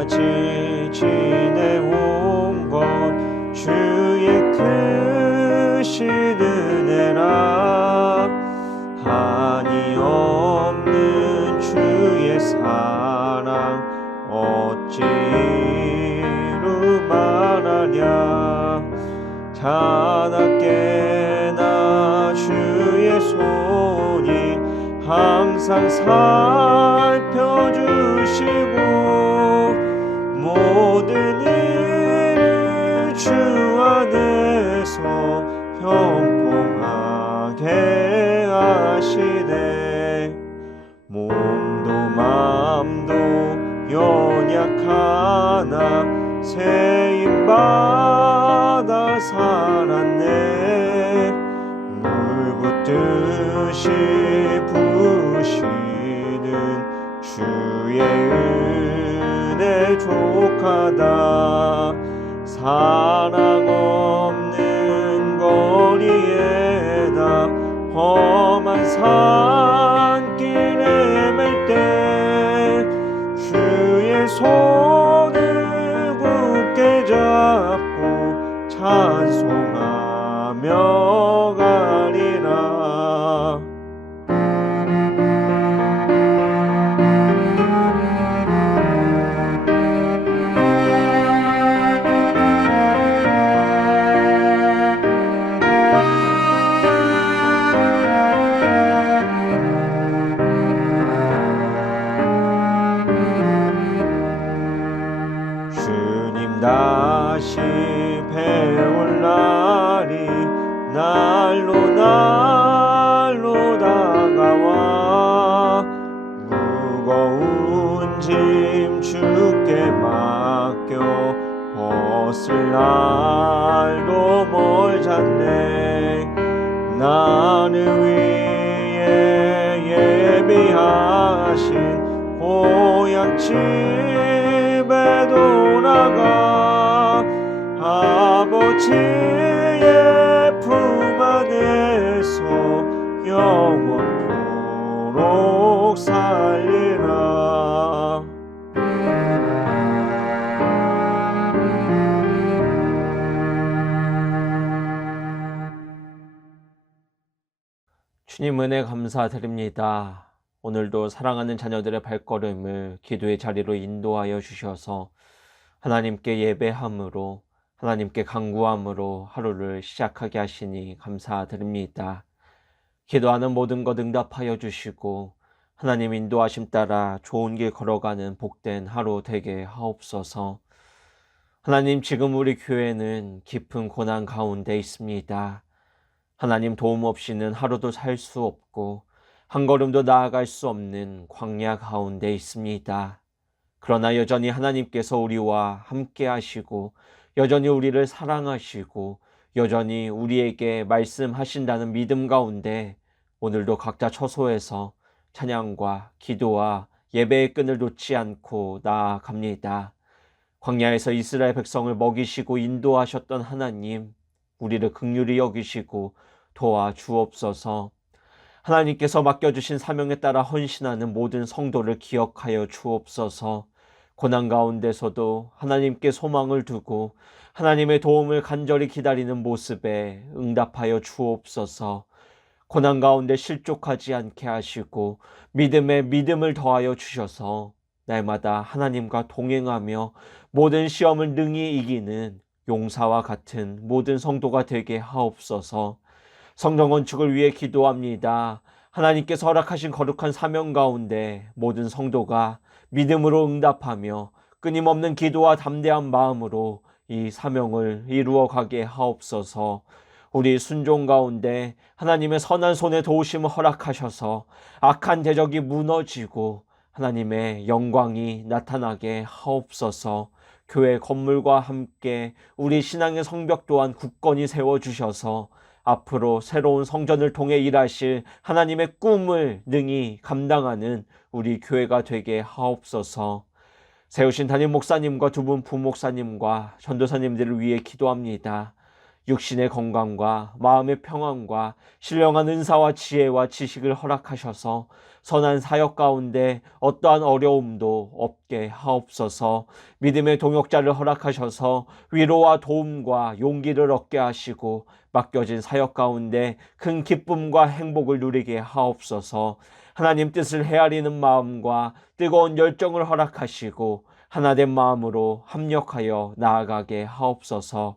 지금까지 지내온 것 주의 크신 은혜라. 한이 없는 주의 사랑 어찌로 말하랴. 자나깨나 주의 손이 항상 살펴주시고 모든 일을 주 안에서 형통하게 하시네. 몸도 맘도 연약하나 세임받아 살았네. 물 붓듯이 부으시는 주의 은혜 족하다. 사랑 없는 거리에다 험한 산길 헤맬 때 주의 손을 굳게 잡고 찬송하며 가리라. 다시 배울 날이 날로 다가와. 무거운 짐 주께 맡겨 벗을 날도 멀잖네. 나를 위해 예비하신 고향 집에 돌아가 아버지의 품 안에서 영원토록 살리라. 주님 은혜 감사드립니다. 오늘도 사랑하는 자녀들의 발걸음을 기도의 자리로 인도하여 주셔서 하나님께 예배함으로 하나님께 간구함으로 하루를 시작하게 하시니 감사드립니다. 기도하는 모든 것 응답하여 주시고 하나님 인도하심 따라 좋은 길 걸어가는 복된 하루 되게 하옵소서. 하나님, 지금 우리 교회는 깊은 고난 가운데 있습니다. 하나님 도움 없이는 하루도 살 수 없고 한 걸음도 나아갈 수 없는 광야 가운데 있습니다. 그러나 여전히 하나님께서 우리와 함께 하시고 여전히 우리를 사랑하시고 여전히 우리에게 말씀하신다는 믿음 가운데 오늘도 각자 처소에서 찬양과 기도와 예배의 끈을 놓지 않고 나아갑니다. 광야에서 이스라엘 백성을 먹이시고 인도하셨던 하나님, 우리를 긍휼히 여기시고 도와주옵소서. 하나님께서 맡겨주신 사명에 따라 헌신하는 모든 성도를 기억하여 주옵소서. 고난 가운데서도 하나님께 소망을 두고 하나님의 도움을 간절히 기다리는 모습에 응답하여 주옵소서. 고난 가운데 실족하지 않게 하시고 믿음에 믿음을 더하여 주셔서 날마다 하나님과 동행하며 모든 시험을 능히 이기는 용사와 같은 모든 성도가 되게 하옵소서. 성전 건축을 위해 기도합니다. 하나님께서 허락하신 거룩한 사명 가운데 모든 성도가 믿음으로 응답하며 끊임없는 기도와 담대한 마음으로 이 사명을 이루어가게 하옵소서. 우리 순종 가운데 하나님의 선한 손에 도우심을 허락하셔서 악한 대적이 무너지고 하나님의 영광이 나타나게 하옵소서. 교회 건물과 함께 우리 신앙의 성벽 또한 굳건히 세워주셔서 앞으로 새로운 성전을 통해 일하실 하나님의 꿈을 능히 감당하는 우리 교회가 되게 하옵소서. 세우신 담임 목사님과 두 분 부목사님과 전도사님들을 위해 기도합니다. 육신의 건강과 마음의 평안과 신령한 은사와 지혜와 지식을 허락하셔서 선한 사역 가운데 어떠한 어려움도 없게 하옵소서. 믿음의 동역자를 허락하셔서 위로와 도움과 용기를 얻게 하시고 맡겨진 사역 가운데 큰 기쁨과 행복을 누리게 하옵소서. 하나님 뜻을 헤아리는 마음과 뜨거운 열정을 허락하시고 하나된 마음으로 합력하여 나아가게 하옵소서.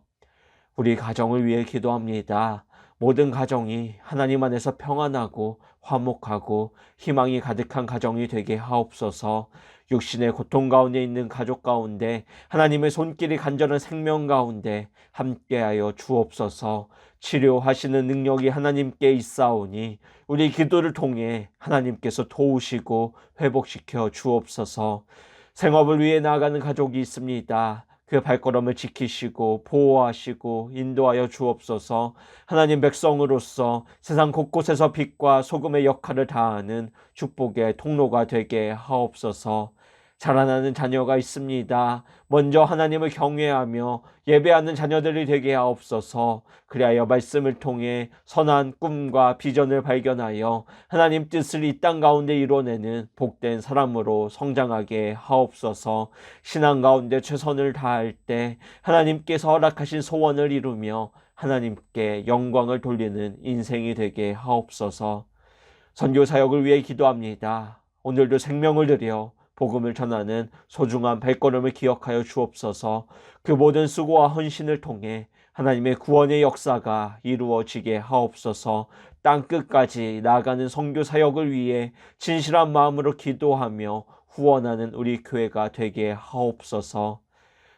우리 가정을 위해 기도합니다. 모든 가정이 하나님 안에서 평안하고 화목하고 희망이 가득한 가정이 되게 하옵소서. 육신의 고통 가운데 있는 가족 가운데 하나님의 손길이 간절한 생명 가운데 함께하여 주옵소서. 치료하시는 능력이 하나님께 있사오니 우리 기도를 통해 하나님께서 도우시고 회복시켜 주옵소서. 생업을 위해 나아가는 가족이 있습니다. 그 발걸음을 지키시고 보호하시고 인도하여 주옵소서. 하나님 백성으로서 세상 곳곳에서 빛과 소금의 역할을 다하는 축복의 통로가 되게 하옵소서. 자라나는 자녀가 있습니다. 먼저 하나님을 경외하며 예배하는 자녀들이 되게 하옵소서. 그리하여 말씀을 통해 선한 꿈과 비전을 발견하여 하나님 뜻을 이 땅 가운데 이뤄내는 복된 사람으로 성장하게 하옵소서. 신앙 가운데 최선을 다할 때 하나님께서 허락하신 소원을 이루며 하나님께 영광을 돌리는 인생이 되게 하옵소서. 선교 사역을 위해 기도합니다. 오늘도 생명을 들여 복음을 전하는 소중한 발걸음을 기억하여 주옵소서. 그 모든 수고와 헌신을 통해 하나님의 구원의 역사가 이루어지게 하옵소서. 땅끝까지 나아가는 선교 사역을 위해 진실한 마음으로 기도하며 후원하는 우리 교회가 되게 하옵소서.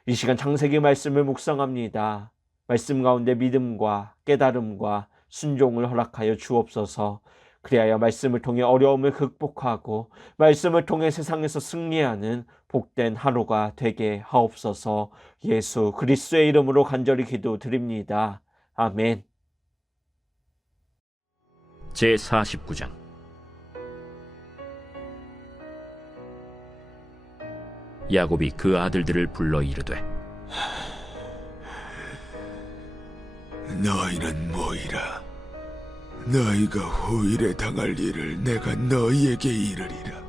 이 시간 창세기 말씀을 묵상합니다. 말씀 가운데 믿음과 깨달음과 순종을 허락하여 주옵소서. 그리하여 말씀을 통해 어려움을 극복하고 말씀을 통해 세상에서 승리하는 복된 하루가 되게 하옵소서. 예수 그리스도의 이름으로 간절히 기도드립니다. 아멘. 제49장 야곱이 그 아들들을 불러 이르되 너희는 모이라. 너희가 후일에 당할 일을 내가 너희에게 이르리라.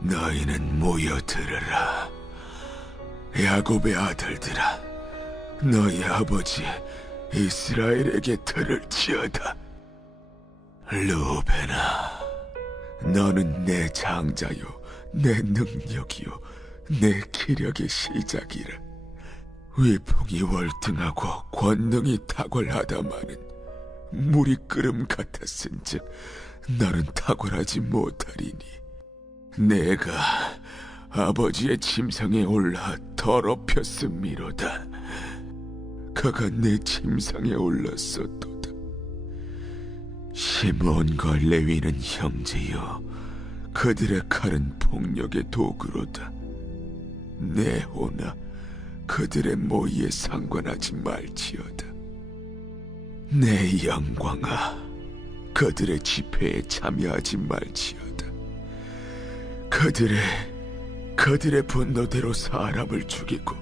너희는 모여 들으라. 야곱의 아들들아, 너희 아버지 이스라엘에게 들을지어다. 루벤아, 너는 내 장자요 내 능력이요 내 기력의 시작이라. 위풍이 월등하고 권능이 탁월하다마는 물이 끓음 같았은즉 너는 탁월하지 못하리니 내가 아버지의 침상에 올라 더럽혔음이로다. 그가 내 침상에 올랐었도다. 시므온과 레위는 형제여, 그들의 칼은 폭력의 도구로다. 내 호나 그들의 모의에 상관하지 말지어다. 내 영광아, 그들의 집회에 참여하지 말지어다. 그들의 분노대로 사람을 죽이고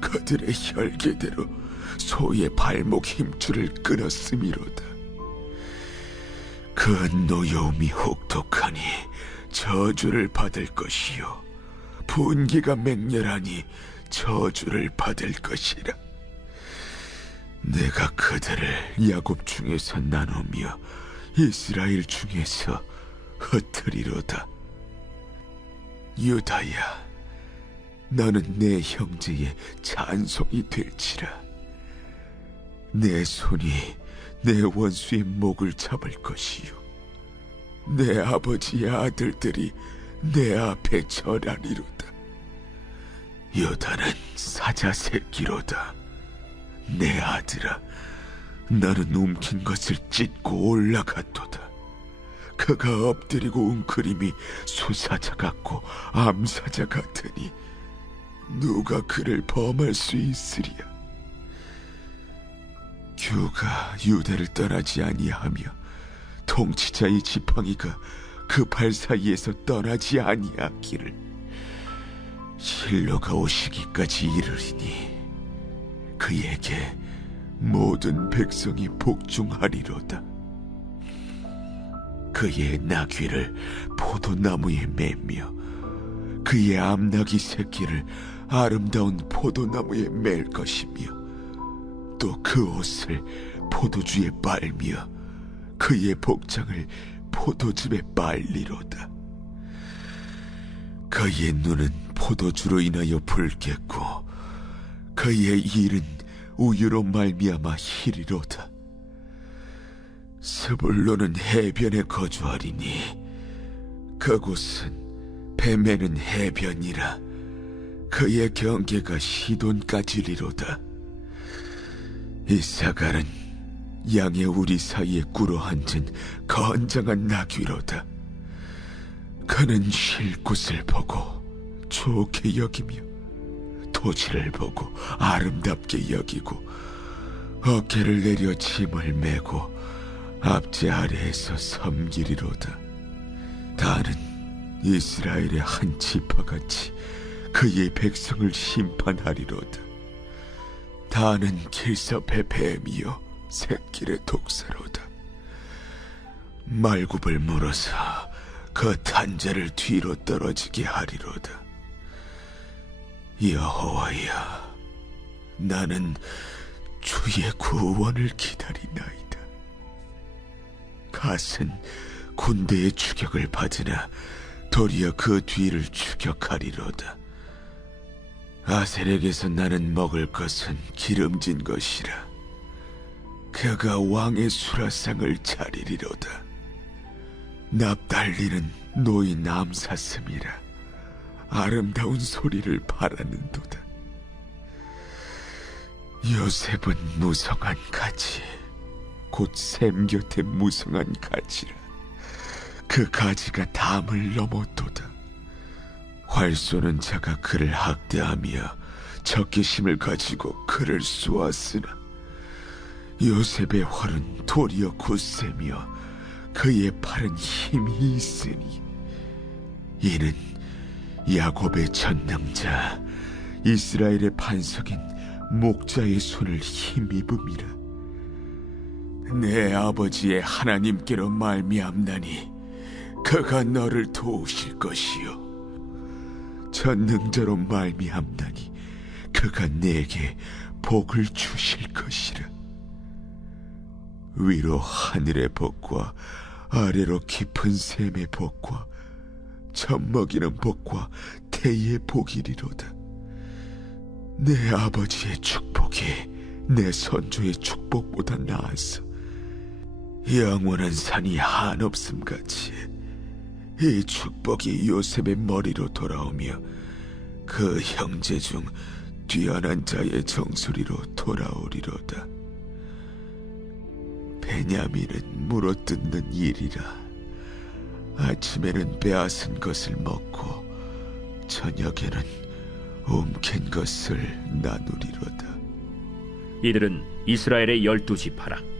그들의 혈기대로 소의 발목 힘줄을 끊었음이로다. 그 노여움이 혹독하니 저주를 받을 것이요 분기가 맹렬하니 저주를 받을 것이라. 내가 그들을 야곱 중에서 나누며 이스라엘 중에서 흩으리로다. 유다야, 너는 내 형제의 찬송이 될지라. 내 손이 내 원수의 목을 잡을 것이요 내 아버지의 아들들이 내 앞에 절하리로다. 유다는 사자 새끼로다. 내 아들아, 너는 움킨 것을 찢고 올라갔도다. 그가 엎드리고 웅크림이 수사자 같고 암사자 같으니 누가 그를 범할 수 있으리야. 규가 유대를 떠나지 아니하며 통치자의 지팡이가 그 발 사이에서 떠나지 아니하기를 실로가 오시기까지 이르리니 그에게 모든 백성이 복종하리로다. 그의 나귀를 포도나무에 매며 그의 암나귀 새끼를 아름다운 포도나무에 맬 것이며 또 그 옷을 포도주에 빨며 그의 복장을 포도즙에 빨리로다. 그의 눈은 포도주로 인하여 붉겠고 그의 일은 우유로 말미암아 희리로다. 스불론은 해변에 거주하리니 그곳은 뱀에는 해변이라 그의 경계가 시돈까지리로다. 이사갈은 양의 우리 사이에 꿇어 앉은 건장한 나귀로다. 그는 쉴 곳을 보고 좋게 여기며 토지를 보고 아름답게 여기고 어깨를 내려 짐을 메고 앞제 아래에서 섬기리로다. 다는 이스라엘의 한 지파같이 그의 백성을 심판하리로다. 다는 길섭의 뱀이요 새길의 독사로다. 말굽을 물어서 그 탄자를 뒤로 떨어지게 하리로다. 여호와야, 나는 주의 구원을 기다리나이다. 갓은 군대의 추격을 받으나 도리어 그 뒤를 추격하리로다. 아셀에게서 나는 먹을 것은 기름진 것이라. 그가 왕의 수라상을 차리리로다. 납달리는 노인 암사슴이라. 아름다운 소리를 바라는도다. 요셉은 무성한 가지, 곧 샘 곁에 무성한 가지라. 그 가지가 담을 넘었도다. 활 쏘는 자가 그를 학대하며 적개심을 가지고 그를 쏘았으나 요셉의 활은 도리어 굳세며 그의 팔은 힘이 있으니 이는 야곱의 전능자 이스라엘의 반석인 목자의 손을 힘입음이라. 내 아버지의 하나님께로 말미암나니 그가 너를 도우실 것이요 전능자로 말미암나니 그가 내게 복을 주실 것이라. 위로 하늘의 복과 아래로 깊은 샘의 복과 젖먹이는 복과 태의 복이리로다. 내 아버지의 축복이 내 선조의 축복보다 나아서 영원한 산이 한없음같이 이 축복이 요셉의 머리로 돌아오며 그 형제 중 뛰어난 자의 정수리로 돌아오리로다. 베냐민은 물어뜯는 일이라. 아침에는 빼앗은 것을 먹고 저녁에는 움킨 것을 나누리로다. 이들은 이스라엘의 12지파라.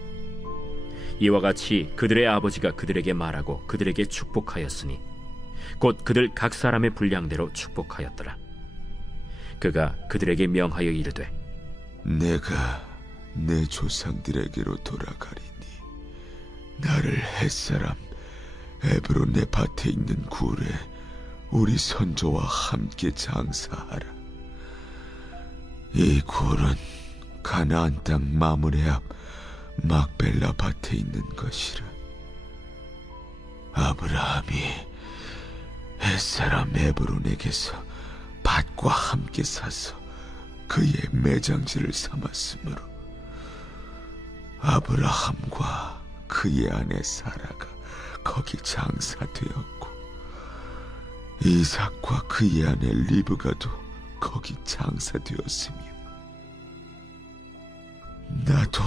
이와 같이 그들의 아버지가 그들에게 말하고 그들에게 축복하였으니 곧 그들 각 사람의 분량대로 축복하였더라. 그가 그들에게 명하여 이르되 내가 내 조상들에게로 돌아가리니 나를 햇사람 에브론의 밭에 있는 굴에 우리 선조와 함께 장사하라. 이 굴은 가나안 땅 마므레 앞 막벨라 밭에 있는 것이라. 아브라함이 햇사람 에브론에게서 밭과 함께 사서 그의 매장지를 삼았으므로 아브라함과 그의 아내 사라가 거기 장사되었고 이삭과 그의 아내 리브가도 거기 장사되었으며 나도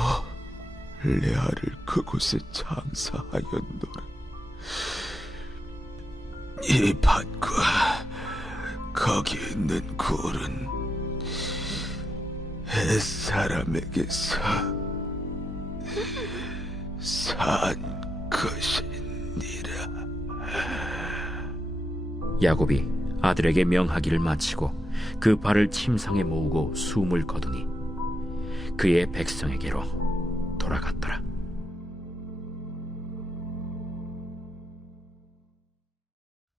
레아를 그곳에 장사하였노라. 이 밭과 거기 있는 굴은 햇사람에게서 산 것이니라. 야곱이 아들에게 명하기를 마치고 그 발을 침상에 모으고 숨을 거두니 그의 백성에게로 돌아갔더라.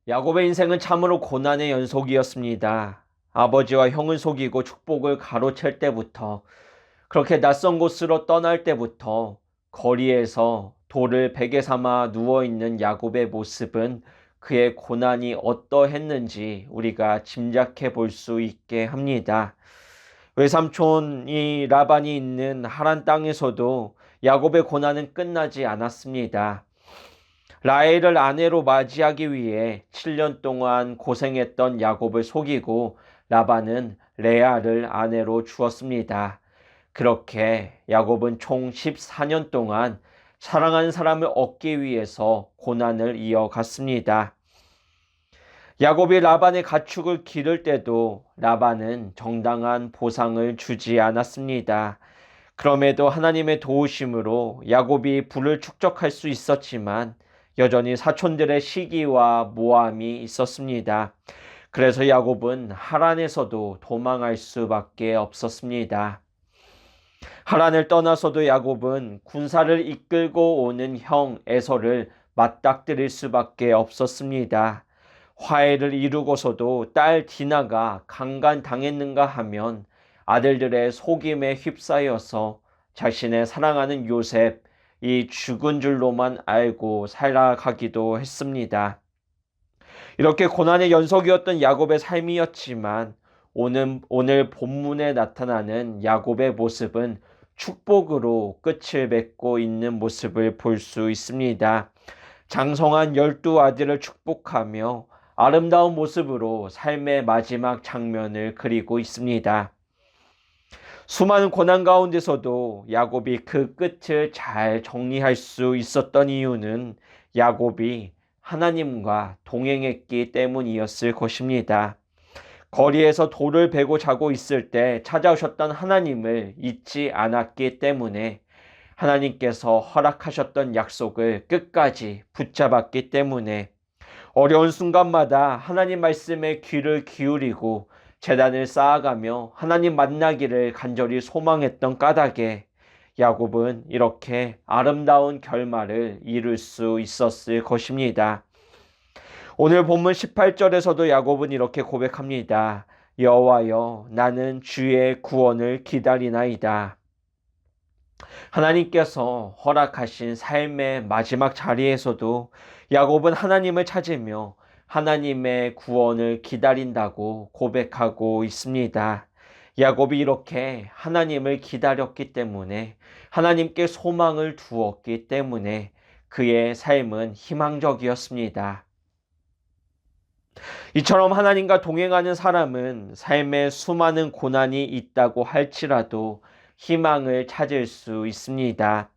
야곱의 인생은 참으로 고난의 연속이었습니다. 아버지와 형을 속이고 축복을 가로챌 때부터, 그렇게 낯선 곳으로 떠날 때부터 거리에서 돌을 베개 삼아 누워있는 야곱의 모습은 그의 고난이 어떠했는지 우리가 짐작해 볼 수 있게 합니다. 외삼촌이 라반이 있는 하란 땅에서도 야곱의 고난은 끝나지 않았습니다. 라헬을 아내로 맞이하기 위해 7년 동안 고생했던 야곱을 속이고 라반은 레아를 아내로 주었습니다. 그렇게 야곱은 총 14년 동안 사랑하는 사람을 얻기 위해서 고난을 이어갔습니다. 야곱이 라반의 가축을 기를 때도 라반은 정당한 보상을 주지 않았습니다. 그럼에도 하나님의 도우심으로 야곱이 부를 축적할 수 있었지만 여전히 사촌들의 시기와 모함이 있었습니다. 그래서 야곱은 하란에서도 도망할 수밖에 없었습니다. 하란을 떠나서도 야곱은 군사를 이끌고 오는 형 에서를 맞닥뜨릴 수밖에 없었습니다. 화해를 이루고서도 딸 디나가 강간당했는가 하면 아들들의 속임에 휩싸여서 자신의 사랑하는 요셉, 이 죽은 줄로만 알고 살아가기도 했습니다. 이렇게 고난의 연속이었던 야곱의 삶이었지만 오늘 본문에 나타나는 야곱의 모습은 축복으로 끝을 맺고 있는 모습을 볼 수 있습니다. 장성한 12아들을 축복하며 아름다운 모습으로 삶의 마지막 장면을 그리고 있습니다. 수많은 고난 가운데서도 야곱이 그 끝을 잘 정리할 수 있었던 이유는 야곱이 하나님과 동행했기 때문이었을 것입니다. 거리에서 돌을 베고 자고 있을 때 찾아오셨던 하나님을 잊지 않았기 때문에 하나님께서 허락하셨던 약속을 끝까지 붙잡았기 때문에 어려운 순간마다 하나님 말씀에 귀를 기울이고 제단을 쌓아가며 하나님 만나기를 간절히 소망했던 까닭에 야곱은 이렇게 아름다운 결말을 이룰 수 있었을 것입니다. 오늘 본문 18절에서도 야곱은 이렇게 고백합니다. 여호와여, 나는 주의 구원을 기다리나이다. 하나님께서 허락하신 삶의 마지막 자리에서도 야곱은 하나님을 찾으며 하나님의 구원을 기다린다고 고백하고 있습니다. 야곱이 이렇게 하나님을 기다렸기 때문에, 하나님께 소망을 두었기 때문에 그의 삶은 희망적이었습니다. 이처럼 하나님과 동행하는 사람은 삶에 수많은 고난이 있다고 할지라도 희망을 찾을 수 있습니다.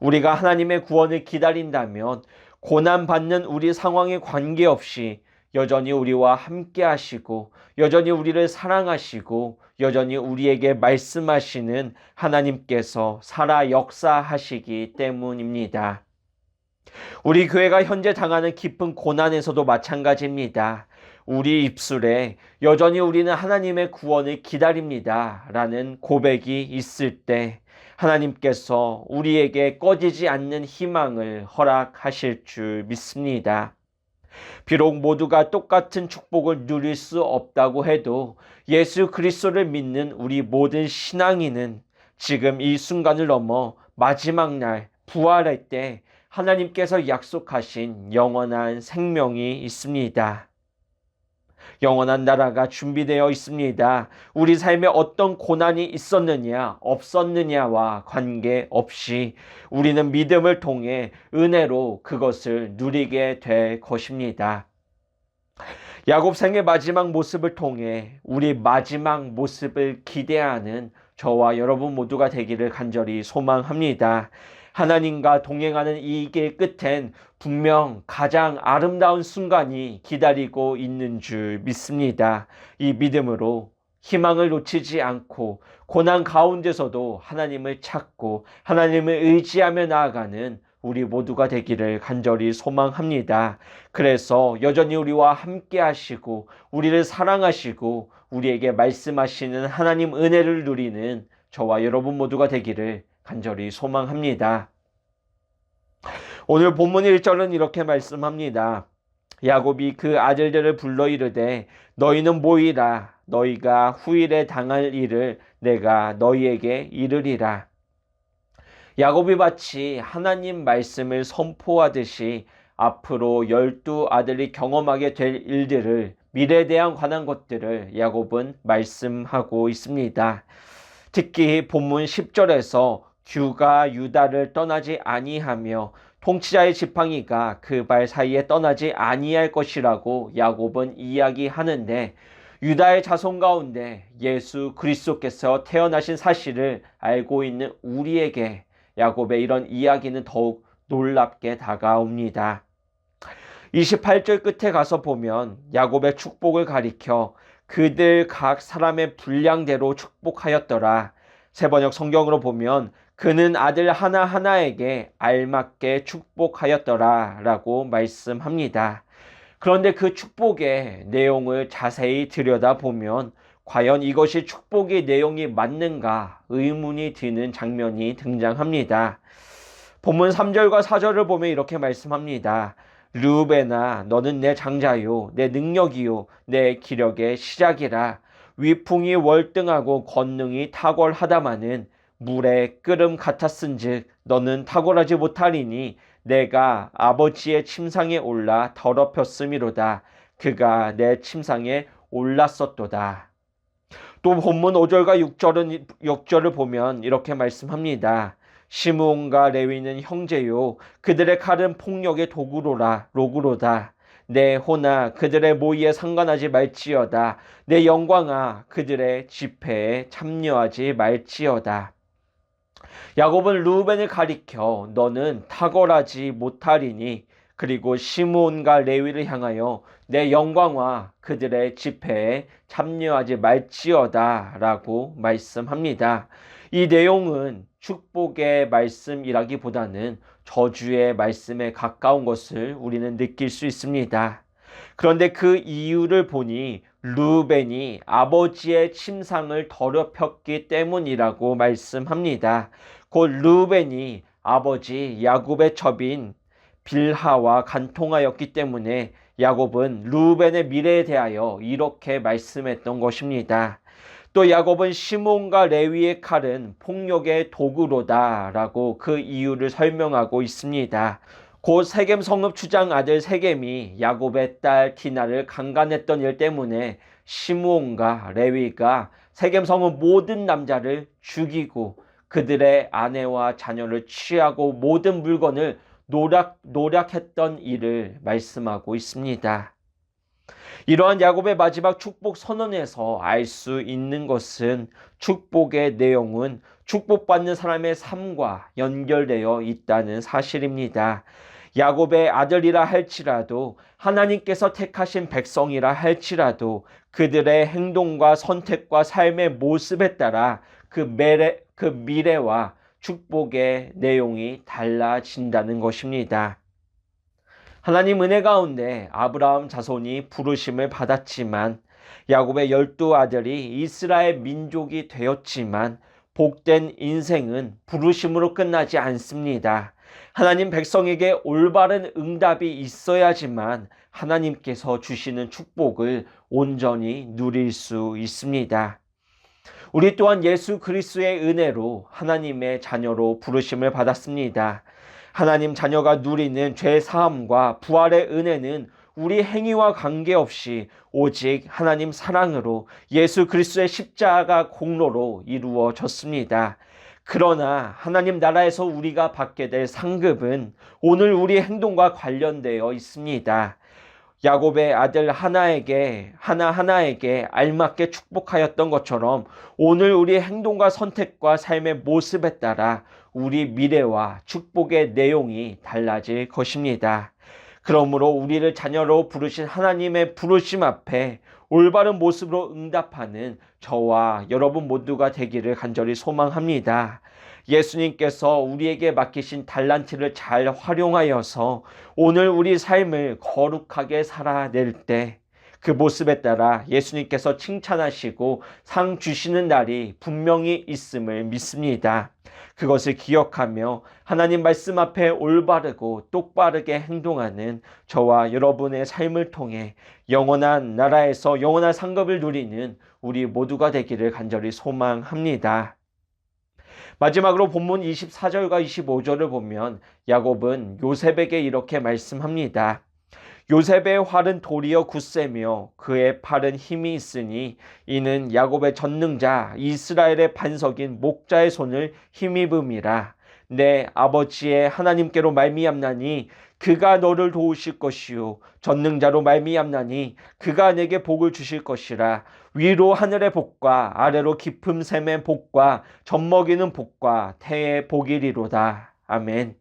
우리가 하나님의 구원을 기다린다면 고난받는 우리 상황에 관계없이 여전히 우리와 함께 하시고 여전히 우리를 사랑하시고 여전히 우리에게 말씀하시는 하나님께서 살아 역사하시기 때문입니다. 우리 교회가 현재 당하는 깊은 고난에서도 마찬가지입니다. 우리 입술에 여전히 우리는 하나님의 구원을 기다립니다 라는 고백이 있을 때 하나님께서 우리에게 꺼지지 않는 희망을 허락하실 줄 믿습니다. 비록 모두가 똑같은 축복을 누릴 수 없다고 해도 예수 그리스도를 믿는 우리 모든 신앙인은 지금 이 순간을 넘어 마지막 날 부활할 때 하나님께서 약속하신 영원한 생명이 있습니다. 영원한 나라가 준비되어 있습니다. 우리 삶에 어떤 고난이 있었느냐 없었느냐와 관계없이 우리는 믿음을 통해 은혜로 그것을 누리게 될 것입니다. 야곱 생의 마지막 모습을 통해 우리 마지막 모습을 기대하는 저와 여러분 모두가 되기를 간절히 소망합니다. 하나님과 동행하는 이 길 끝엔 분명 가장 아름다운 순간이 기다리고 있는 줄 믿습니다. 이 믿음으로 희망을 놓치지 않고 고난 가운데서도 하나님을 찾고 하나님을 의지하며 나아가는 우리 모두가 되기를 간절히 소망합니다. 그래서 여전히 우리와 함께 하시고 우리를 사랑하시고 우리에게 말씀하시는 하나님 은혜를 누리는 저와 여러분 모두가 되기를 간절히 소망합니다. 오늘 본문 1절은 이렇게 말씀합니다. 야곱이 그 아들들을 불러 이르되 너희는 모이라. 너희가 후일에 당할 일을 내가 너희에게 이르리라. 야곱이 마치 하나님 말씀을 선포하듯이 앞으로 12 아들이 경험하게 될 일들을, 미래에 대한 관한 것들을 야곱은 말씀하고 있습니다. 특히 본문 10절에서 규가 유다를 떠나지 아니하며 통치자의 지팡이가 그 발 사이에 떠나지 아니할 것이라고 야곱은 이야기하는데, 유다의 자손 가운데 예수 그리스도께서 태어나신 사실을 알고 있는 우리에게 야곱의 이런 이야기는 더욱 놀랍게 다가옵니다. 28절 끝에 가서 보면 야곱의 축복을 가리켜 그들 각 사람의 분량대로 축복하였더라. 세번역 성경으로 보면 그는 아들 하나하나에게 알맞게 축복하였더라 라고 말씀합니다. 그런데 그 축복의 내용을 자세히 들여다보면 과연 이것이 축복의 내용이 맞는가 의문이 드는 장면이 등장합니다. 본문 3절과 4절을 보면 이렇게 말씀합니다. 르우벤아 너는 내 장자요 내 능력이요 내 기력의 시작이라. 위풍이 월등하고 권능이 탁월하다마는 물의 끓음 같았은즉 너는 탁월하지 못하리니 내가 아버지의 침상에 올라 더럽혔음이로다. 그가 내 침상에 올랐었도다. 또 본문 5절과 6절을 보면 이렇게 말씀합니다. 시므온과 레위는 형제요 그들의 칼은 폭력의 로구로다. 내 호나 그들의 모의에 상관하지 말지어다. 내 영광아 그들의 집회에 참여하지 말지어다. 야곱은 르우벤을 가리켜 너는 탁월하지 못하리니, 그리고 시므온과 레위를 향하여 내 영광과 그들의 집회에 참여하지 말지어다 라고 말씀합니다. 이 내용은 축복의 말씀이라기보다는 저주의 말씀에 가까운 것을 우리는 느낄 수 있습니다. 그런데 그 이유를 보니 르우벤이 아버지의 침상을 더럽혔기 때문이라고 말씀합니다. 곧 르우벤이 아버지 야곱의 첩인 빌하와 간통하였기 때문에 야곱은 르우벤의 미래에 대하여 이렇게 말씀했던 것입니다. 또 야곱은 시몬과 레위의 칼은 폭력의 도구로다 라고 그 이유를 설명하고 있습니다. 곧 세겜 성읍 주장 아들 세겜이 야곱의 딸 디나를 강간했던 일 때문에 시므온과 레위가 세겜 성읍 모든 남자를 죽이고 그들의 아내와 자녀를 취하고 모든 물건을 노략했던 일을 말씀하고 있습니다. 이러한 야곱의 마지막 축복 선언에서 알 수 있는 것은 축복의 내용은 축복받는 사람의 삶과 연결되어 있다는 사실입니다. 야곱의 아들이라 할지라도, 하나님께서 택하신 백성이라 할지라도 그들의 행동과 선택과 삶의 모습에 따라 그 미래와 축복의 내용이 달라진다는 것입니다. 하나님 은혜 가운데 아브라함 자손이 부르심을 받았지만, 야곱의 12 아들이 이스라엘 민족이 되었지만 복된 인생은 부르심으로 끝나지 않습니다. 하나님 백성에게 올바른 응답이 있어야지만 하나님께서 주시는 축복을 온전히 누릴 수 있습니다. 우리 또한 예수 그리스도의 은혜로 하나님의 자녀로 부르심을 받았습니다. 하나님 자녀가 누리는 죄 사함과 부활의 은혜는 우리 행위와 관계없이 오직 하나님 사랑으로 예수 그리스도의 십자가 공로로 이루어졌습니다. 그러나 하나님 나라에서 우리가 받게 될 상급은 오늘 우리 행동과 관련되어 있습니다. 야곱의 아들 하나하나에게 알맞게 축복하였던 것처럼 오늘 우리의 행동과 선택과 삶의 모습에 따라 우리 미래와 축복의 내용이 달라질 것입니다. 그러므로 우리를 자녀로 부르신 하나님의 부르심 앞에 올바른 모습으로 응답하는 저와 여러분 모두가 되기를 간절히 소망합니다. 예수님께서 우리에게 맡기신 달란트를 잘 활용하여서 오늘 우리 삶을 거룩하게 살아낼 때, 그 모습에 따라 예수님께서 칭찬하시고 상 주시는 날이 분명히 있음을 믿습니다. 그것을 기억하며 하나님 말씀 앞에 올바르고 똑바르게 행동하는 저와 여러분의 삶을 통해 영원한 나라에서 영원한 상급을 누리는 우리 모두가 되기를 간절히 소망합니다. 마지막으로 본문 24절과 25절을 보면 야곱은 요셉에게 이렇게 말씀합니다. 요셉의 활은 도리어 굳세며 그의 팔은 힘이 있으니 이는 야곱의 전능자 이스라엘의 반석인 목자의 손을 힘입음이라. 내 아버지의 하나님께로 말미암나니 그가 너를 도우실 것이요 전능자로 말미암나니 그가 내게 복을 주실 것이라. 위로 하늘의 복과 아래로 깊음 샘의 복과 젖먹이는 복과 태의 복이리로다. 아멘.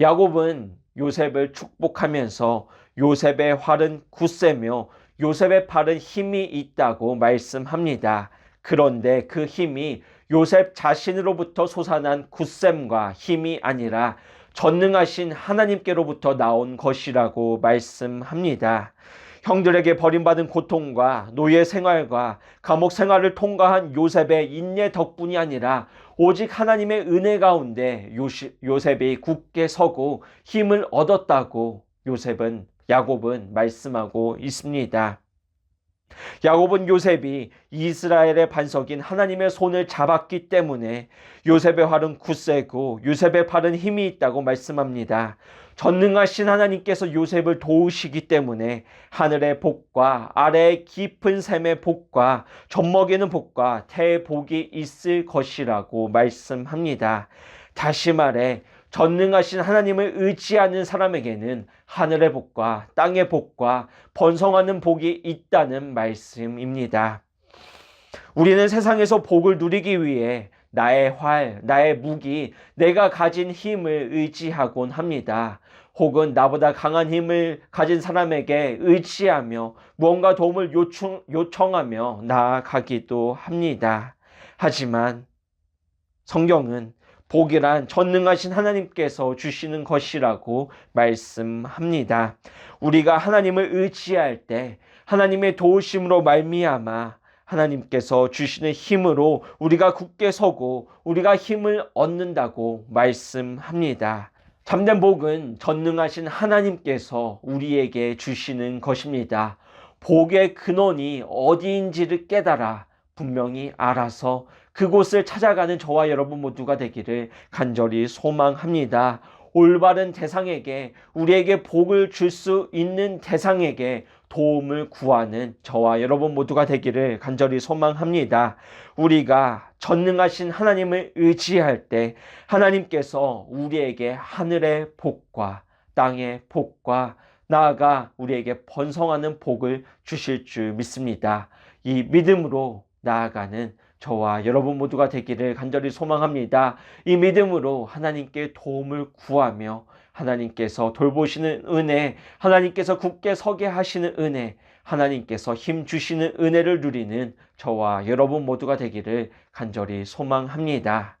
야곱은 요셉을 축복하면서 요셉의 활은 굳세며 요셉의 팔은 힘이 있다고 말씀합니다. 그런데 그 힘이 요셉 자신으로부터 솟아난 굳셈과 힘이 아니라 전능하신 하나님께로부터 나온 것이라고 말씀합니다. 형들에게 버림받은 고통과 노예 생활과 감옥 생활을 통과한 요셉의 인내 덕분이 아니라 오직 하나님의 은혜 가운데 요셉이 굳게 서고 힘을 얻었다고 야곱은 말씀하고 있습니다. 야곱은 요셉이 이스라엘의 반석인 하나님의 손을 잡았기 때문에 요셉의 활은 굳세고 요셉의 팔은 힘이 있다고 말씀합니다. 전능하신 하나님께서 요셉을 도우시기 때문에 하늘의 복과 아래의 깊은 샘의 복과 젖먹이는 복과 태의 복이 있을 것이라고 말씀합니다. 다시 말해 전능하신 하나님을 의지하는 사람에게는 하늘의 복과 땅의 복과 번성하는 복이 있다는 말씀입니다. 우리는 세상에서 복을 누리기 위해 나의 활, 나의 무기, 내가 가진 힘을 의지하곤 합니다. 혹은 나보다 강한 힘을 가진 사람에게 의지하며 무언가 도움을 요청하며 나아가기도 합니다. 하지만 성경은 복이란 전능하신 하나님께서 주시는 것이라고 말씀합니다. 우리가 하나님을 의지할 때 하나님의 도우심으로 말미암아 하나님께서 주시는 힘으로 우리가 굳게 서고 우리가 힘을 얻는다고 말씀합니다. 참된 복은 전능하신 하나님께서 우리에게 주시는 것입니다. 복의 근원이 어디인지를 깨달아 분명히 알아서 그곳을 찾아가는 저와 여러분 모두가 되기를 간절히 소망합니다. 올바른 대상에게, 우리에게 복을 줄 수 있는 대상에게 도움을 구하는 저와 여러분 모두가 되기를 간절히 소망합니다. 우리가 전능하신 하나님을 의지할 때 하나님께서 우리에게 하늘의 복과 땅의 복과 나아가 우리에게 번성하는 복을 주실 줄 믿습니다. 이 믿음으로 나아가는 저와 여러분 모두가 되기를 간절히 소망합니다. 이 믿음으로 하나님께 도움을 구하며 하나님께서 돌보시는 은혜, 하나님께서 굳게 서게 하시는 은혜, 하나님께서 힘 주시는 은혜를 누리는 저와 여러분 모두가 되기를 간절히 소망합니다.